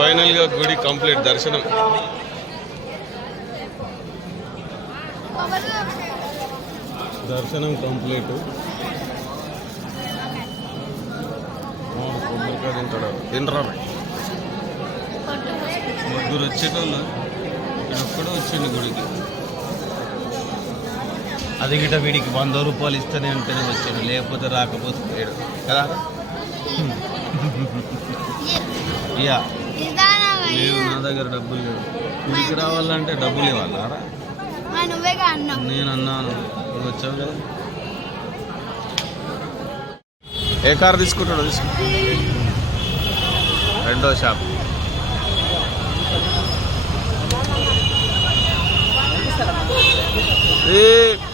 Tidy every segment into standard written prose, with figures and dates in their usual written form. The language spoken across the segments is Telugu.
ఫైనల్ గా గుడి కంప్లీట్ దర్శనం. దర్శనం కంప్లీట్. కొబ్బరికాయ తింటాడు తింటరా ముగ్గురు వచ్చేటోళ్ళు ఒక్కడో వచ్చిండు గుడికి. అది గిట వీడికి 100 రూపాయలు ఇస్తేనే అంటేనే వచ్చాడు, లేకపోతే రాకపోతే లేడు కదా. ఇయా లేదు, నా దగ్గర డబ్బులు లేవు. గుడికి రావాలంటే డబ్బులు ఇవ్వాలా? నేను అన్నాను, నువ్వు వచ్చావు కదా. ఏ కార్ తీసుకుంటాడో తీసుకు. రెండో షాప్. ఏ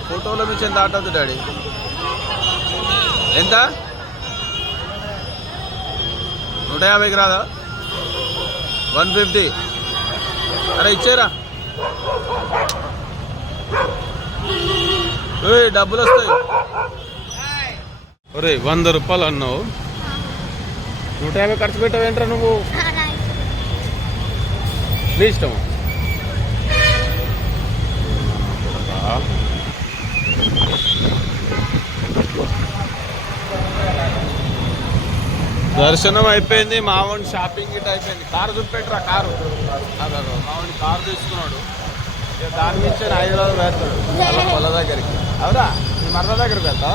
ఫోటోలో మించి ఎంత ఆటోదు డాడీ? ఎంత? 150కి రాదా? 150. అరే ఇచ్చేరా, డబ్బులు వస్తాయి. ఒరే 100 రూపాయలు అన్నావు, 150 ఖర్చు పెట్టావేంట్రా నువ్వు? నీ ఇష్టము. దర్శనం అయిపోయింది, మావాడి షాపింగ్ గిట్ అయిపోయింది. కారు చూపెట్టరా, కారు మావాడి కారు తీసుకున్నాడు. దాని నుంచి హైదరాబాద్ వేస్తాడు పొల దగ్గరికి. అవునా, మీ మరద దగ్గరికి వెళ్తా.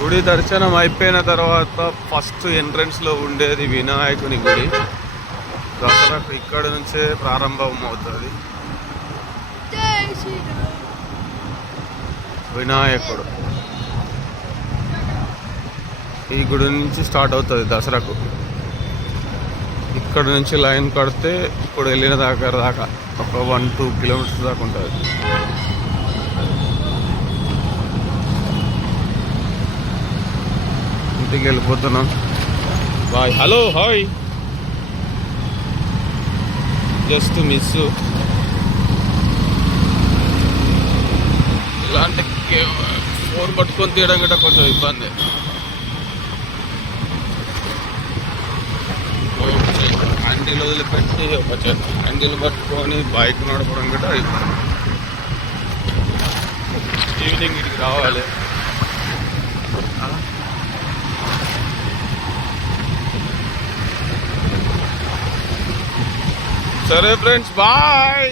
గుడి దర్శనం అయిపోయిన తర్వాత ఫస్ట్ ఎంట్రన్స్లో ఉండేది వినాయకుని గుడి. దసరాకు ఇక్కడ నుంచే ప్రారంభం అవుతుంది. వినాయకుడు ఈ గుడి నుంచి స్టార్ట్ అవుతుంది దసరాకు. ఇక్కడ నుంచి లైన్ కడితే ఇప్పుడు వెళ్ళిన దాకా ఒక 1-2 కిలోమీటర్స్ దాకా ఉంటుంది. ఇంటికి వెళ్ళిపోతున్నాం. Bye. Hello hi. Just miss. ఇలాంటి ఫోన్ పట్టుకొని తీయడం కూడా కొంచెం ఇబ్బంది. హ్యాండిల్ వదిలిపెట్టి ఒక హ్యాండిల్ పట్టుకొని బైక్ నడపడం కూడా ఇబ్బంది. ఈవినింగ్ ఇక్కడికి రావాలి. సరే ఫ్రెండ్స్, బాయ్.